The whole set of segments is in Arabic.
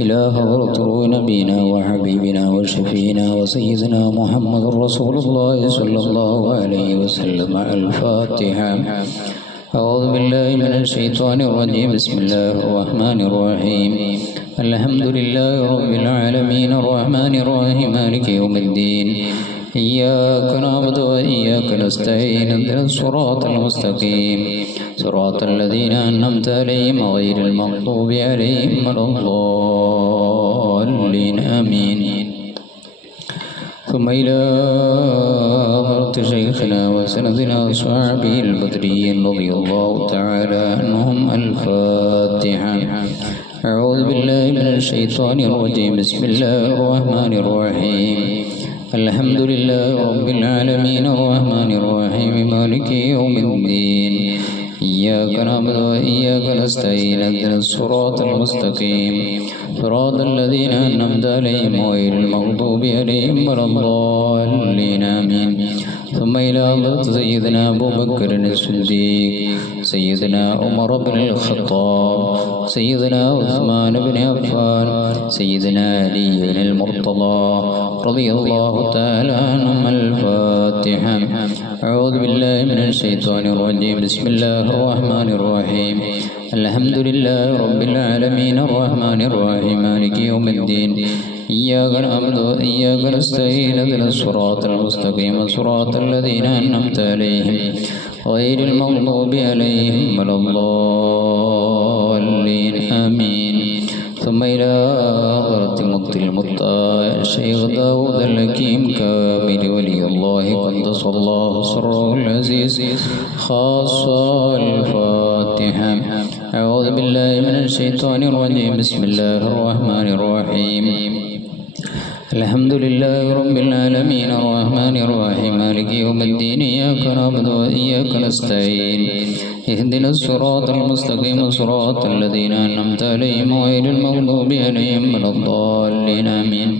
إلى حضرة روح نبينا وحبيبنا وشفينا وسيدنا محمد رسول الله صلى الله عليه وسلم. الفاتحة. أعوذ بالله من الشيطان الرجيم. بسم الله الرحمن الرحيم. الحمد لله رب العالمين الرحمن الرحيم مالك يوم الدين. إياك نعبد وإياك نستعين. اهدنا الصراط المستقيم صراط الذين أنعمت عليهم غير المغضوب عليهم ولا الضالين. آمين. ثم إلى حضرة شيخنا وسندنا صحابه البدريين رضي الله تعالى عنهم. الفاتحة. أعوذ بالله من الشيطان الرجيم. بسم الله الرحمن الرحيم. الحمد لله رب العالمين الرحمن الرحيم مالك يوم الدين. إياك نعبد وإياك نستعين. اهدنا الصراط المستقيم صراط الذين أنعمت عليهم غير المغضوب عليهم ولا الضالين. آمين. ثم إلى حضرة سيدنا أبو بكر الصديق، سيدنا عمر بن الخطاب، سيدنا عثمان بن عفان، سيدنا علي بن المرتضى رضي الله تعالى عنهم. الفاتحة. أعوذ بالله من الشيطان الرجيم. بسم الله الرحمن الرحيم. الحمد لله رب العالمين الرحمن الرحيم مالك يوم الدين. إياك نعبد وإياك نستعين. اهدنا الصراط المستقيم صراط الذين أنعمت عليهم غير المغضوب عليهم ولا الضالين. آمين. ثم إلى حضرة مقت المطاع الشيخ داود الحكيم كامل ولي الله قدس الله سره العزيز خاصة. الفاتحة. أعوذ بالله من الشيطان الرجيم. بسم الله الرحمن الرحيم. الحمد لله رب العالمين الرحمن الرحيم مالك يوم الدين. إياك نعبد وإياك نستعين. اهدنا الصراط المستقيم صراط الذين أنعمت عليهم غير المغضوب عليهم ولا الضالين. آمين.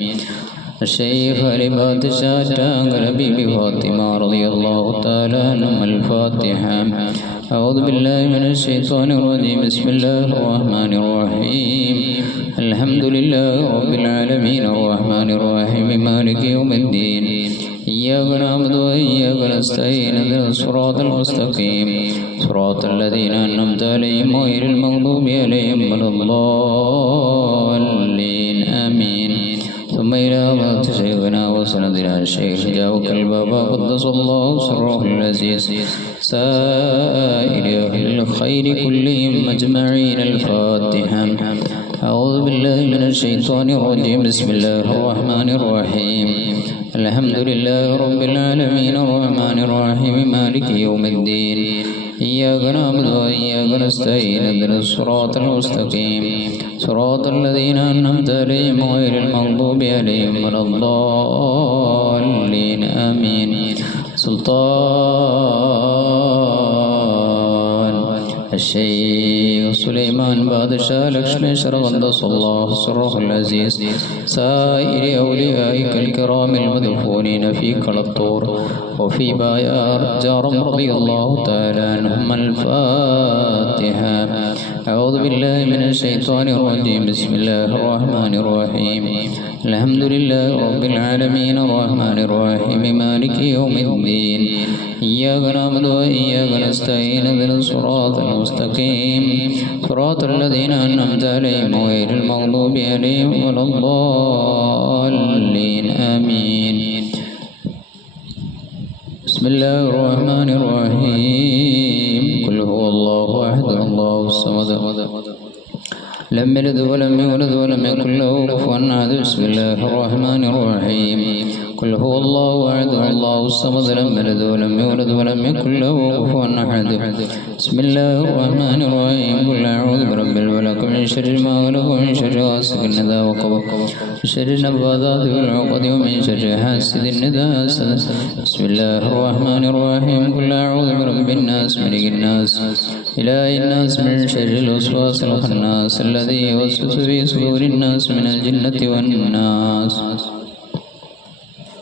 الشيخ علبات شاتان ربيب فاطمة رضي الله تعالى عنهم. الفاتحة. أعوذ بالله من الشيطان الرجيم. بسم الله الرحمن الرحيم. الحمد لله رب العالمين الرحمن الرحيم مالك يوم الدين. إياك نعبد وإياك نستعين. اهدنا الصراط المستقيم صراط الذين أنعمت عليهم غير المغضوب عليهم ولا الضالين. آمين. ثم إلى حضرة شيخنا وسندنا الشيخ جاوك البابا قدس الله سره العزيز سائر أهل الخير كلهم أجمعين. الفاتحة. أعوذ بالله من الشيطان الرجيم. بسم الله الرحمن الرحيم. الحمد لله رب العالمين الرحمن الرحيم مالك يوم الدين. إياك نعبد وإياك نستعين. اهدنا الصراط المستقيم صراط الذين أنعمت عليهم غير المغضوب عليهم ولا الضالين. آمين. سلطان الشيخ سليمان بادشاہ لکشمیشور قدس الله سره العزيز سائر أوليائك الكرام المدفونين في كلطور وفي بايار جارم رضي الله تعالى عنهم. الفاتحة. أعوذ بالله من الشيطان الرجيم. بسم الله الرحمن الرحيم. الحمد لله رب العالمين الرحمن الرحيم مالك يوم الدين. إياك نعبد وإياك نستعين. اهدنا الصراط المستقيم صراط الذين أنعمت عليهم غير المغضوب عليهم ولا الضالين. آمين. بسم الله الرحمن الرحيم. قل هو الله أحد الله الصمد لم يلد ولم يولد ولم يكن له كفوا أحد. بسم الله الرحمن الرحيم. قل هو الله أحد الله الصمد لم يلد ولم يولد ولم يكن له كفوا أحد. بسم الله الرحمن الرحيم. قل أعوذ برب الفلق من شر ما خلق ومن شر غاسق إذا وقب من شر النفاثات في العقد ومن شر حاسد إذا حسد. بسم الله الرحمن الرحيم. قل أعوذ برب الناس ملك الناس إله الناس من شر الوسواس الخناس الذي يوسوس في صدور الناس من الجنة والناس.